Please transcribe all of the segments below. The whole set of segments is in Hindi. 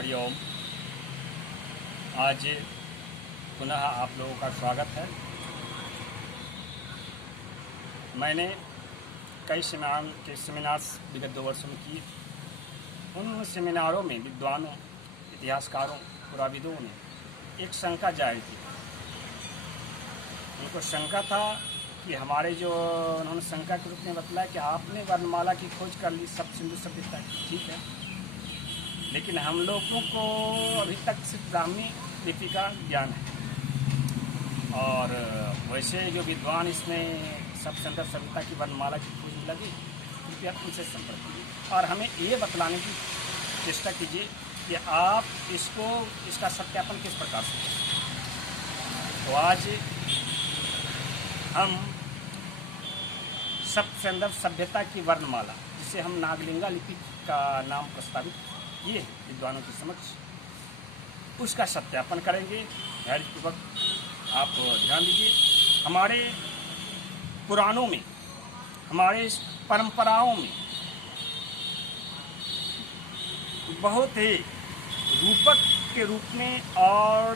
हरिओम। आज पुनः आप लोगों का स्वागत है। मैंने कई सेमिनार्स विगत 2 वर्षों में किए। उन सेमिनारों में विद्वानों, इतिहासकारों, पुराविदों ने एक शंका जाहिर की। उनको शंका था कि उन्होंने शंका के रूप में बतलाया कि आपने वर्णमाला की खोज कर ली, सब सिंधु सभ्यता की, ठीक है, लेकिन हम लोगों को अभी तक सिर्फ ब्राह्मी लिपि का ज्ञान है। और वैसे जो विद्वान इसमें सब सिंधु सभ्यता की वर्णमाला की खोज में लगे, कृपया उनसे संपर्क कीजिए और हमें ये बतलाने की चेष्टा कीजिए कि आप इसका सत्यापन किस प्रकार से करें। तो आज हम सब सिंधु सभ्यता की वर्णमाला, जिसे हम नागलिंगा लिपि का नाम प्रस्तावित किए विद्वानों के समक्ष, उसका सत्यापन करेंगे। धैर्यपूर्वक आप ध्यान दीजिए। हमारे पुराणों में, हमारे परंपराओं में बहुत ही रूपक के रूप में और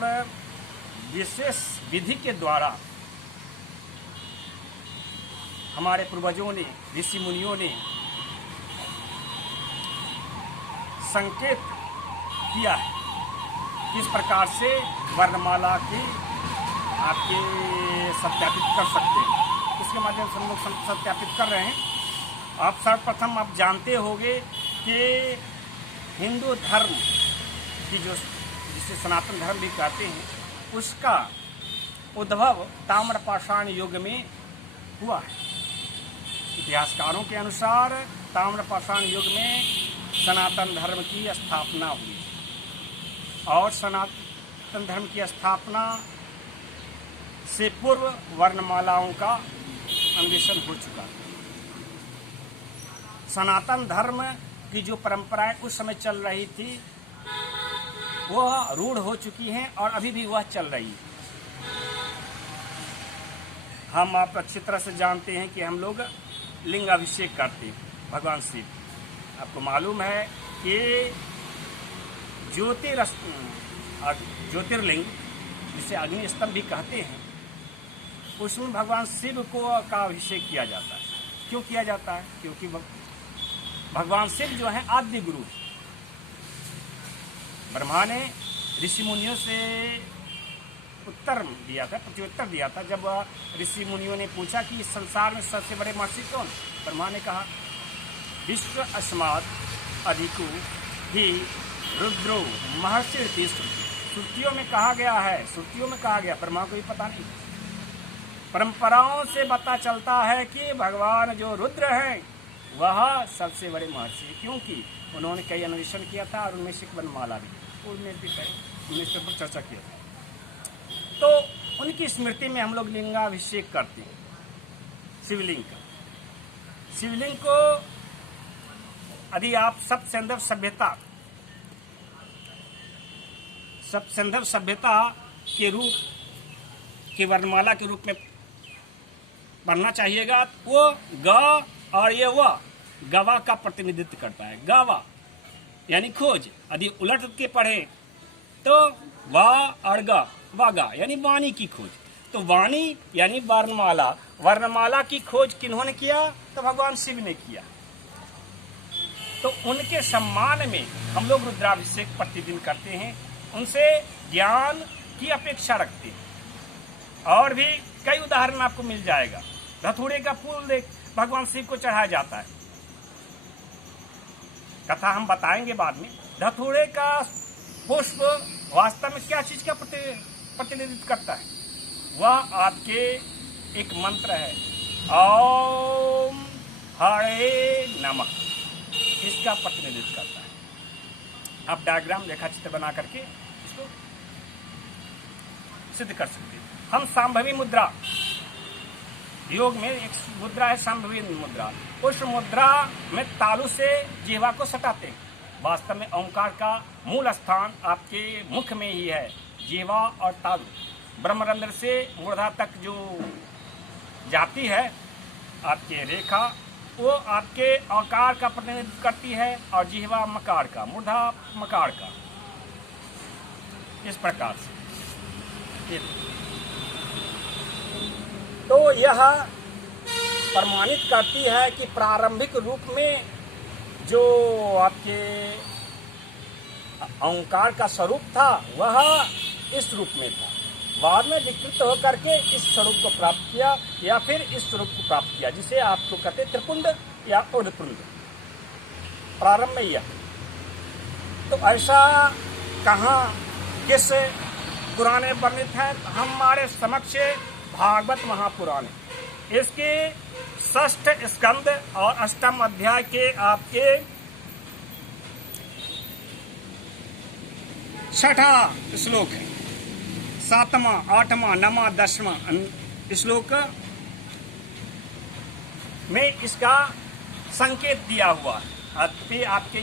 विशेष विधि के द्वारा हमारे पूर्वजों ने, ऋषि मुनियों ने संकेत किया है किस प्रकार से वर्णमाला की आपके सत्यापित कर सकते हैं। इसके माध्यम से हम लोग सत्यापित कर रहे हैं। आप सर्वप्रथम आप जानते होंगे कि हिंदू धर्म की जिसे सनातन धर्म भी कहते हैं, उसका उद्भव ताम्रपाषाण युग में हुआ है। इतिहासकारों के अनुसार ताम्रपाषाण युग में सनातन धर्म की स्थापना हुई और सनातन धर्म की स्थापना से पूर्व वर्णमालाओं का अन्वेषण हो चुका है। सनातन धर्म की जो परंपराएं उस समय चल रही थी, वह रूढ़ हो चुकी हैं और अभी भी वह चल रही है। हम आप अच्छी तरह से जानते हैं कि हम लोग लिंगाभिषेक करते हैं भगवान शिव। आपको मालूम है कि ज्योतिर्लिंग, जिसे अग्नि स्तंभ भी कहते हैं, उसमें भगवान शिव का अभिषेक किया जाता है। क्यों किया जाता है? क्योंकि भगवान शिव जो है आद्य गुरु। ब्रह्मा ने ऋषि मुनियों से उत्तर दिया था, प्रत्युत्तर दिया था। जब ऋषि मुनियों ने पूछा कि इस संसार में सबसे बड़े महर्षि कौन, ब्रह्मा ने कहा विश्व अस्मात् अधिको ही रुद्रो महर्षि। श्रुतियों में कहा गया, ब्रह्मा को भी पता नहीं। परंपराओं से पता चलता है कि भगवान जो रुद्र हैं वह सबसे बड़े महर्षि है, क्योंकि उन्होंने कई अन्वेषण किया था और उनमें से वर्णमाला भी, उनमें इस पर चर्चा किया था। तो उनकी स्मृति में हम लोग लिंगाभिषेक करते हैं शिवलिंग का। शिवलिंग को यदि आप सब सिंधु सभ्यता के रूप की वर्णमाला के रूप में पढ़ना चाहिएगा, वो ग और ये वह गवा का प्रतिनिधित्व करता है। गवा यानी खोज। यदि उलट के पढ़े तो वाह और गा, वागा यानी वाणी की खोज। तो वाणी यानी वर्णमाला, वर्णमाला की खोज किन्होंने किया? तो भगवान शिव ने किया। तो उनके सम्मान में हम लोग रुद्राभिषेक प्रतिदिन करते हैं, उनसे ज्ञान की अपेक्षा रखते हैं। और भी कई उदाहरण आपको मिल जाएगा। धतूरे का फूल भगवान शिव को चढ़ाया जाता है, कथा हम बताएंगे बाद में। धतूरे का पुष्प वास्तव में क्या चीज का प्रतिनिधित्व करता है? वह आपके एक मंत्र है, ओम हरे नमः, इसका प्रतिनिधित्व करता है। आप डायग्राम रेखाचित्र बना करके इसको सिद्ध कर सकते हैं। हम सांभवी मुद्रा, योग में एक मुद्रा है सांभवी मुद्रा, उस मुद्रा में तालु से जिह्वा को सटाते हैं। वास्तव में ओंकार का मूल स्थान आपके मुख में ही है। जिह्वा और तालु ब्रह्मरंध्र से मूर्धा तक जो जाती है आपके रेखा, वो आपके आकार का प्रतिनिधित्व करती है, और जिह्वा मकार का, मूर्धा मकार का। इस प्रकार से। तो यह प्रमाणित करती है कि प्रारंभिक रूप में जो आपके ओंकार का स्वरूप था वह इस रूप में था, बाद में विकृत होकर के इस स्वरूप को प्राप्त किया या फिर इस स्वरूप को प्राप्त किया, जिसे आपको कहते त्रिपुंड या उर्धपुंड। प्रारंभ में यह तो ऐसा कहाँ किस पुराण में वर्णित है? हमारे समक्ष भागवत महापुराण, इसके 6ठ स्कंद और 8म अध्याय के आपके 6ठा श्लोक है, 7वां, 8वां, 9वां, 10वां श्लोक में इसका संकेत दिया हुआ है। आपके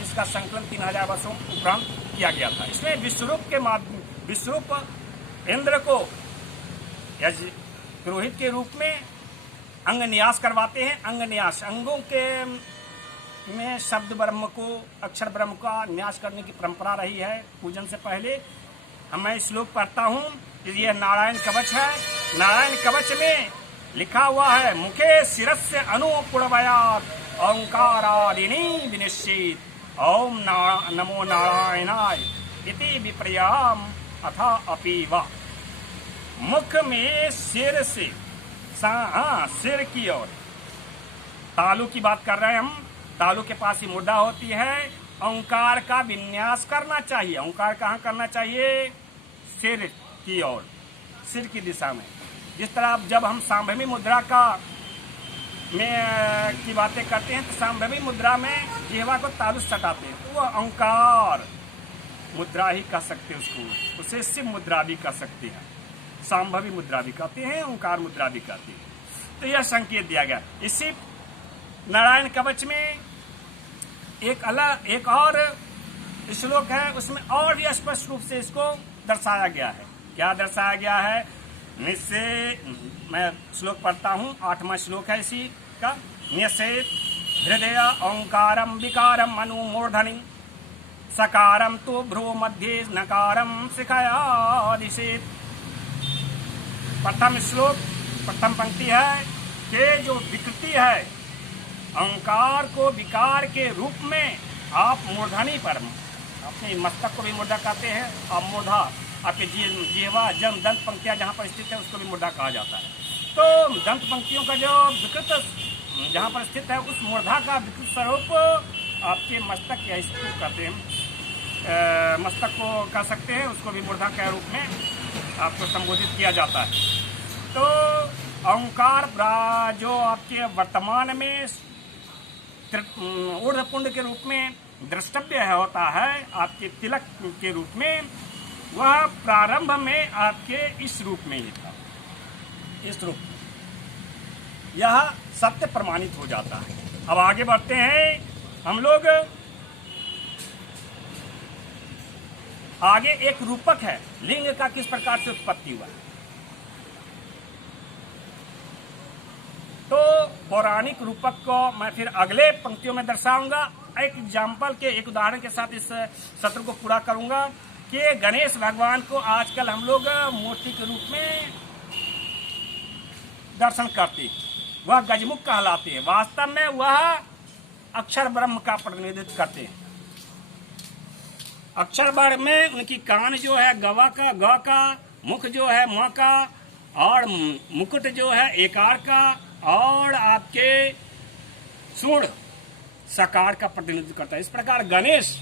इसका संकलन 3000 वर्षों उपरांत किया गया था। इसमें विश्वरूप इंद्र को पुरोहित के रूप में अंग न्यास करवाते हैं। अंग न्यास, अंगों के में शब्द ब्रह्म को, अक्षर ब्रह्म का न्यास करने की परंपरा रही है पूजन से पहले। मैं श्लोक पढ़ता हूँ, यह नारायण कवच है। नारायण कवच में लिखा हुआ है, मुखे शिरस्य अनुपुरवयात् ओंकारादिनी विनिश्चित ओम नमो नारायणाय इति विपर्याम अथा अपि वा। मुख में सिर से, सिर की ओर, तालू की बात कर रहे हैं हम। तालू के पास ही मुद्दा होती है। ओंकार का विन्यास करना चाहिए। ओंकार कहाँ करना चाहिए? सिर की ओर, सिर की दिशा में। जिस तरह जब हम सांभवी मुद्रा की बातें करते हैं तो सांभवी मुद्रा में जिह्वा को तालु सटाते हैं, तो वह ओंकार मुद्रा ही कह सकते हैं उसको। उसे शिव मुद्रा भी कह सकते हैं, सांभवी मुद्रा भी कहते हैं, ओंकार मुद्रा भी कहते हैं। तो यह संकेत दिया गया। इसी नारायण कवच में एक और श्लोक है, उसमें और भी स्पष्ट रूप से इसको दर्शाया गया है। क्या दर्शाया गया है? मैं श्लोक पढ़ता हूँ, 8वां श्लोक है इसी का। निषेध हृदय ओंकारम विकारम अनुमूर्धनि सकारम तो भ्रू मध्य नकारम शिखायादिशेत। प्रथम श्लोक, प्रथम पंक्ति है कि जो विकृति है, ओंकार को विकार के रूप में आप मूर्धनी पर, अपने मस्तक को भी मूर्धा कहते हैं, और मूर्धा आपके जिह्वा जन दंत पंक्तियां जहाँ पर स्थित है उसको भी मूर्धा कहा जाता है। तो दंत पंक्तियों का जो विकृत जहाँ पर स्थित है, उस मूर्धा का विकृत स्वरूप आपके मस्तक या इसको कहते हैं, मस्तक को कह सकते हैं, उसको भी मूर्धा के रूप में आपको संबोधित किया जाता है। तो ओंकार जो आपके वर्तमान में ऊर्ध्वपुंड के रूप में द्रष्टव्य होता है, आपके तिलक के रूप में, वह प्रारंभ में आपके इस रूप में ही था, इस रूप में। यह सत्य प्रमाणित हो जाता है। अब आगे बढ़ते हैं हम लोग। आगे एक रूपक है, लिंग का किस प्रकार से उत्पत्ति हुआ। तो पौराणिक रूपक को मैं फिर अगले पंक्तियों में दर्शाऊंगा। एक एग्जाम्पल के, एक उदाहरण के साथ इस सत्र को पूरा करूंगा कि गणेश भगवान को आजकल हम लोग मूर्ति के रूप में दर्शन करते हैं, वह गजमुख कहलाते हैं। वास्तव में वह अक्षर ब्रह्म का प्रतिनिधित्व करते हैं। अक्षर ब्रह्म में उनकी कान जो है गवा का, ग का, मुख जो है म का, और मुकुट जो है एकार का, और आपके सूढ़ सकार का प्रतिनिधित्व करता है। इस प्रकार गणेश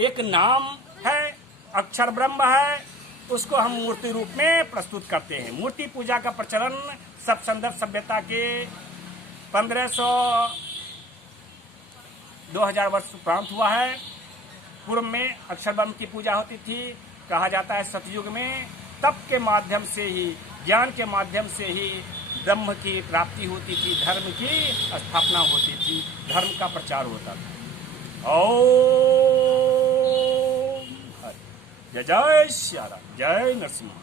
एक नाम है, अक्षर ब्रह्म है, उसको हम मूर्ति रूप में प्रस्तुत करते हैं। मूर्ति पूजा का प्रचलन सब संदर्भ सभ्यता के 1500-2000 वर्ष उपरांत हुआ है। पूर्व में अक्षर ब्रह्म की पूजा होती थी। कहा जाता है सतयुग में तप के माध्यम से ही, ज्ञान के माध्यम से ही ब्रह्म की प्राप्ति होती थी, धर्म की स्थापना होती थी, धर्म का प्रचार होता था। ओम जय जय श्री राम, जय नरसिम्हा।